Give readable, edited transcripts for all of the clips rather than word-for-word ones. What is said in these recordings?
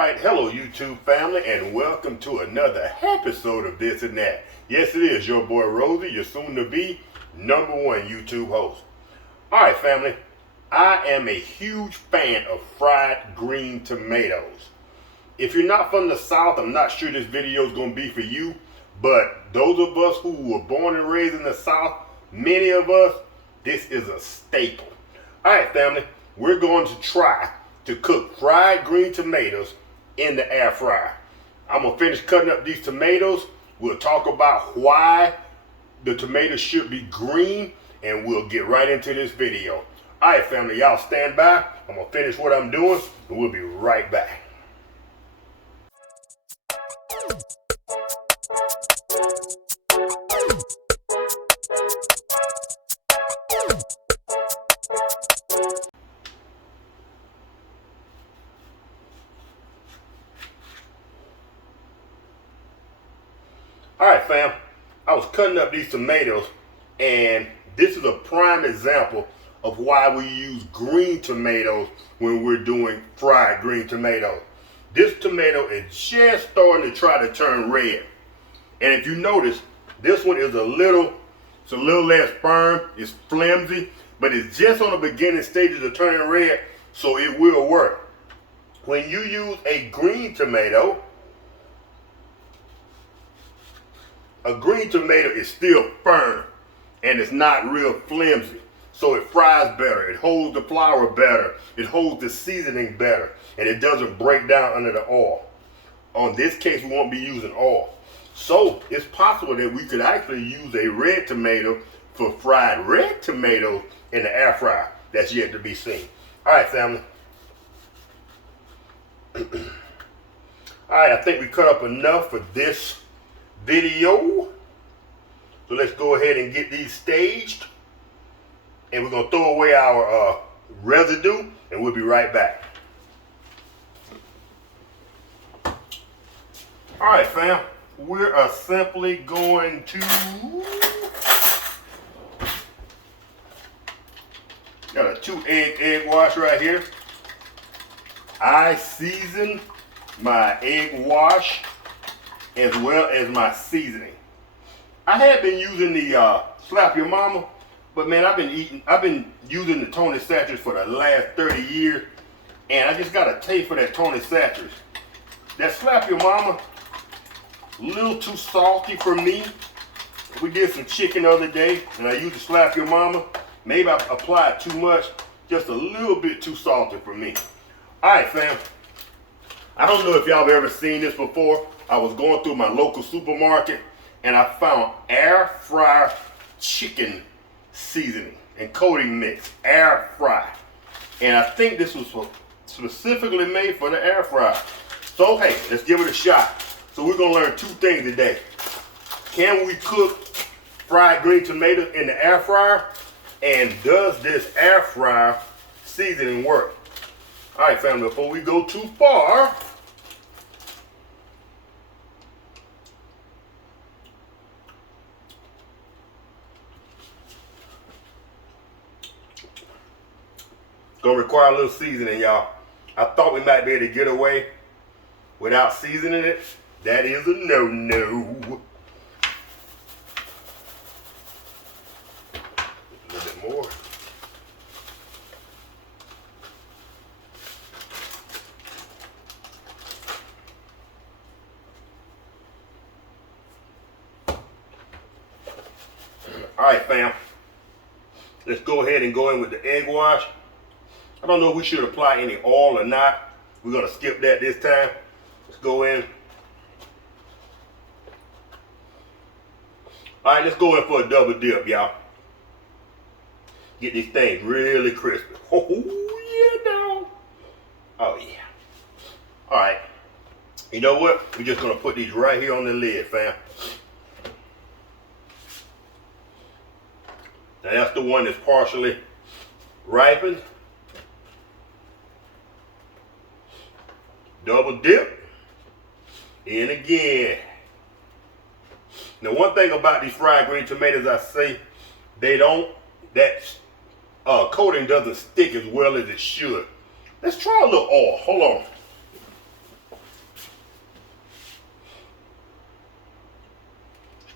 Alright, hello YouTube family, and welcome to another episode of This and That. Yes, it is your boy Rosie, your soon-to-be #1 YouTube host. Alright family, I am a huge fan of fried green tomatoes. If you're not from the South, I'm not sure this video is going to be for you, but those of us who were born and raised in the South, many of us, this is a staple. Alright family, we're going to try to cook fried green tomatoes in the air fryer. I'm going to finish cutting up these tomatoes. We'll talk about why the tomatoes should be green, and we'll get right into this video. Alright family, y'all stand by. I'm going to finish what I'm doing, and we'll be right back. Alright fam, I was cutting up these tomatoes, and this is a prime example of why we use green tomatoes when we're doing fried green tomatoes. This tomato is just starting to try to turn red. And if you notice, this one is a little less firm, it's flimsy, but it's just on the beginning stages of turning red, so it will work. When you use a green tomato is still firm and it's not real flimsy, so it fries better, it holds the flour better, it holds the seasoning better, and it doesn't break down under the oil. On this case, we won't be using oil, so it's possible that we could actually use a red tomato for fried red tomatoes in the air fryer. That's yet to be seen. All right family. All right, I think we cut up enough for this video, so let's go ahead and get these staged, and we're going to throw away our residue, and we'll be right back. Alright fam, we're simply going to got a 2-egg wash right here. I season my egg wash as well as my seasoning. I had been using the Slap Your Mama, but man, I've been using the Tony Satchers for the last 30 years, and I just got a taste for that Tony Satchers. That Slap Your Mama, a little too salty for me. We did some chicken the other day, and I used the Slap Your Mama. Maybe I applied too much, just a little bit too salty for me. All right, fam. I don't know if y'all have ever seen this before. I was going through my local supermarket and I found air fryer chicken seasoning and coating mix, air fry. And I think this was specifically made for the air fryer. So hey, let's give it a shot. So we're gonna learn two things today. Can we cook fried green tomatoes in the air fryer? And does this air fryer seasoning work? All right, family, before we go too far, gonna require a little seasoning, y'all. I thought we might be able to get away without seasoning it. That is a no-no. A little bit more. All right, fam. Let's go ahead and go in with the egg wash. I don't know if we should apply any oil or not. We're going to skip that this time. Let's go in. All right, let's go in for a double dip, y'all. Get these things really crispy. Oh, yeah, dog. Oh, yeah. All right. You know what? We're just going to put these right here on the lid, fam. Now, that's the one that's partially ripened. Double dip, and again. Now, one thing about these fried green tomatoes, I say, that coating doesn't stick as well as it should. Let's try a little oil. Hold on.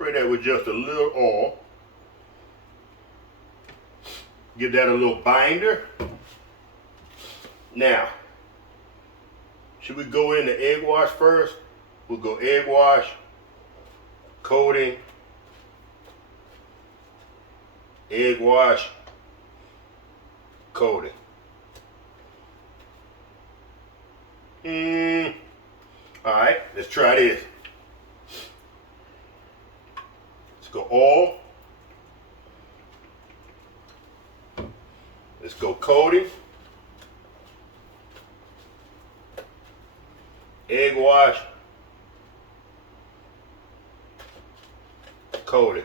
Spray that with just a little oil. Give that a little binder. Now, should we go in the egg wash first? We'll go egg wash, coating, egg wash, coating. Alright, let's try this. Let's go oil. Let's go coating. Egg wash. Coating.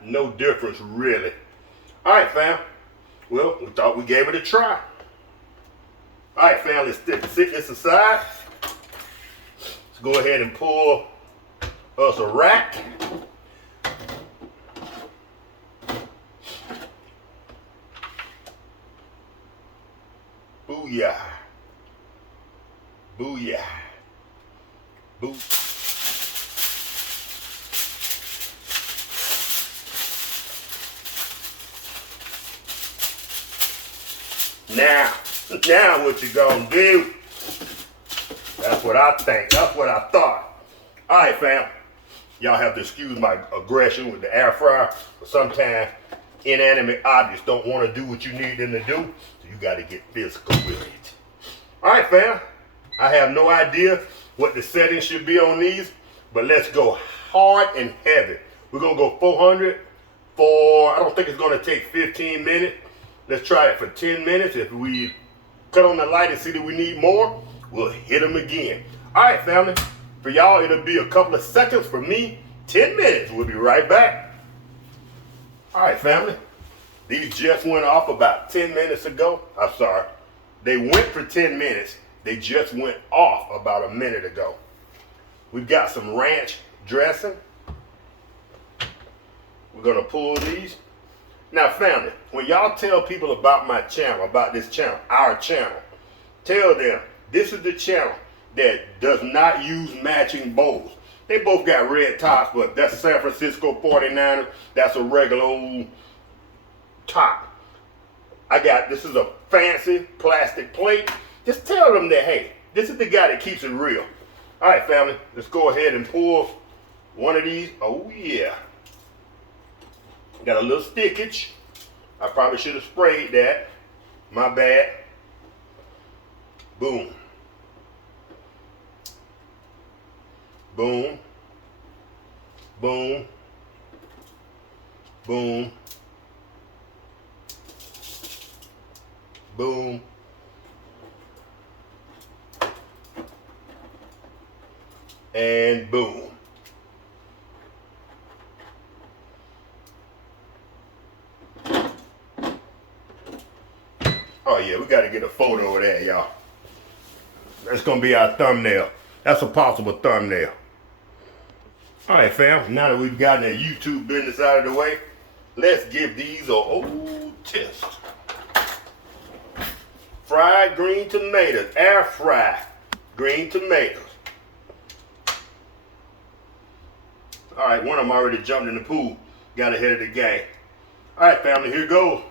No difference really. Alright, fam. Well, we thought we gave it a try. Alright, fam, let's sit this aside. Let's go ahead and pull us a rack. Booyah. Booyah. Boo. Now what you gonna do? That's what I think. That's what I thought. All right, fam. Y'all have to excuse my aggression with the air fryer, but sometimes inanimate objects don't want to do what you need them to do, so you got to get physical with it. All right, fam. I have no idea what the settings should be on these, but let's go hard and heavy. We're gonna go 400 for, I don't think it's gonna take 15 minutes. Let's try it for 10 minutes. If we cut on the light and see that we need more, we'll hit them again. All right, family. For y'all, it'll be a couple of seconds. For me, 10 minutes. We'll be right back. All right, family. These just went off about 10 minutes ago. I'm sorry. They went for 10 minutes. They just went off about a minute ago. We've got some ranch dressing. We're going to pull these. Now, family, when y'all tell people about my channel, about this channel, our channel, tell them this is the channel that does not use matching bowls. They both got red tops, but that's San Francisco 49ers. That's a regular old top. This is a fancy plastic plate. Just tell them that, hey, this is the guy that keeps it real. All right, family, let's go ahead and pull one of these. Oh, yeah. Got a little stickage. I probably should have sprayed that. My bad. Boom. Boom. Boom. Boom. Boom. And boom. Oh yeah, we gotta get a photo of that, y'all. That's gonna be our thumbnail. That's a possible thumbnail. All right, fam, now that we've gotten the YouTube business out of the way, let's give these an old test. Fried green tomatoes, air fried green tomatoes. All right, one of them already jumped in the pool, got ahead of the game. All right, family, here goes.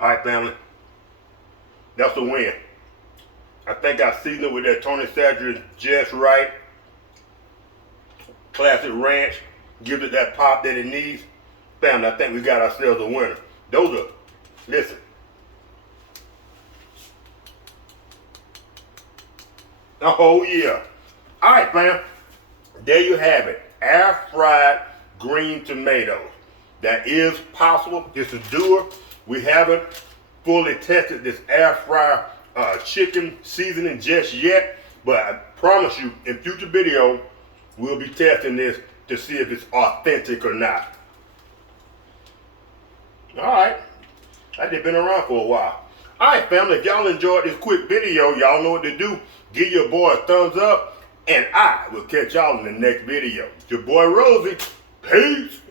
All right, family, that's a win. I think I seasoned it with that Tony Satcher just right. Classic ranch, gives it that pop that it needs. Family, I think we got ourselves a winner. Those are, listen. Oh yeah. All right, fam, there you have it. Air fried green tomatoes. That is possible. It's a doer. We haven't fully tested this air fryer chicken seasoning just yet, but I promise you, in future videos, we'll be testing this to see if it's authentic or not. All right, I've been around for a while. All right, family, if y'all enjoyed this quick video, y'all know what to do. Give your boy a thumbs up, And I will catch y'all in the next video. It's your boy Rosie. Peace.